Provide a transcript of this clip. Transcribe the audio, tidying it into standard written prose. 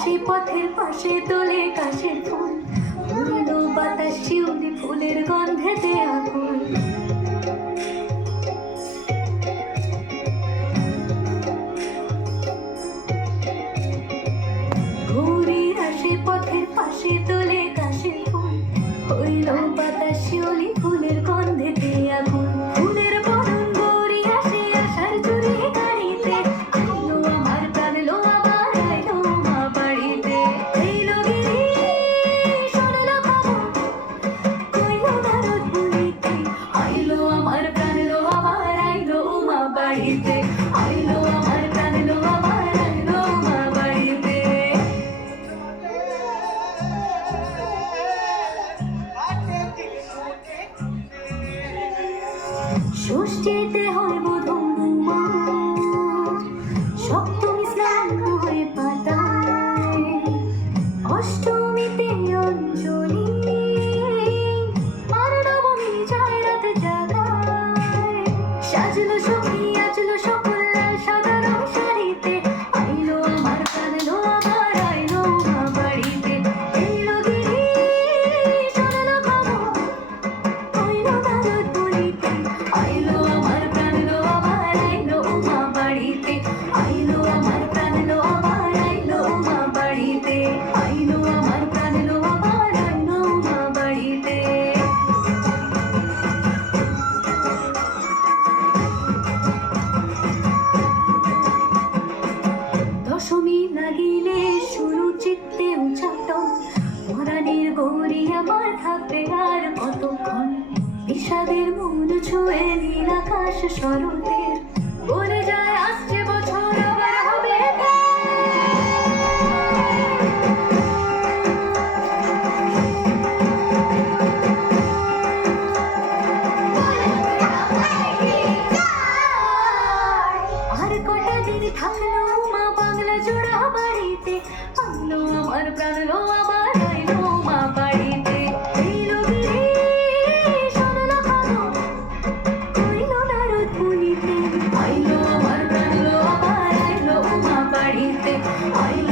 আসে পথের পাশে তোলে কাশের ফুল, পুরনো বাতাস শিউলি ফুলের গন্ধেতে আকুল। ঘুড়ির আসে পথের পাশে তোলে কাশের ফুল, হইল বাতাস শিউলি ফুলের গন্ধেতে আকুল। ফুলের বরণ গড়ি আসে আশার চুরি গাড়িতে, আইলো আমার প্রাণ লো আবার আইলো মা বাড়িতে। এইলো গিরি শুনলো খবর, কইলো নারদ মুনিতে, আইলো আমার প্রাণ লো আবার আইলো মা বাড়িতে। আইলো আমার প্রাণ লো আবার আইলো মা বাড়িতে। ষষ্ঠীতে হয় বধূমা, সপ্তমী স্নান হয় পাতায়, অষ্টমীতে অঞ্জলি, আর নবমী যায় রাত জাগায়। সাজলো সখী আজলো সকল লাল সাদা রং শাড়িতে, আইলো আমার প্রাণ লো আবার আইলো মা বাড়িতে। এইলো গিরি শুনলো খবর, কইলো নারদ মুনিতে, আইলো আমার প্রাণ লো আবার আইলো মা বাড়িতে। আইলো আমার প্রাণ লো আবার আইলো মা বাড়িতে। আইলো আমার প্রাণ লো আবার আইলো মা বাড়িতে। দশমী লাগিলে শুরু চিত্তে উচ্চাটন, পরাণের গৌরী আমার থাকবে আর কতক্ষণ। বিষাদের মন ছুঁয়ে নীল আকাশ শরতের, বলে যায় আসছে বছর আবার হবে আর কটা দিন থাকলো মা বাংলা জোড়া বাড়িতে, আইলো আমার প্রাণ লো আবার আইলো মা বাড়িতে। এইলো গিরি শুনলো খবর, কইলো নারদ মুনিতে, আইলো আমার প্রাণ লো আবার আইলো মা বাড়িতে। আইলো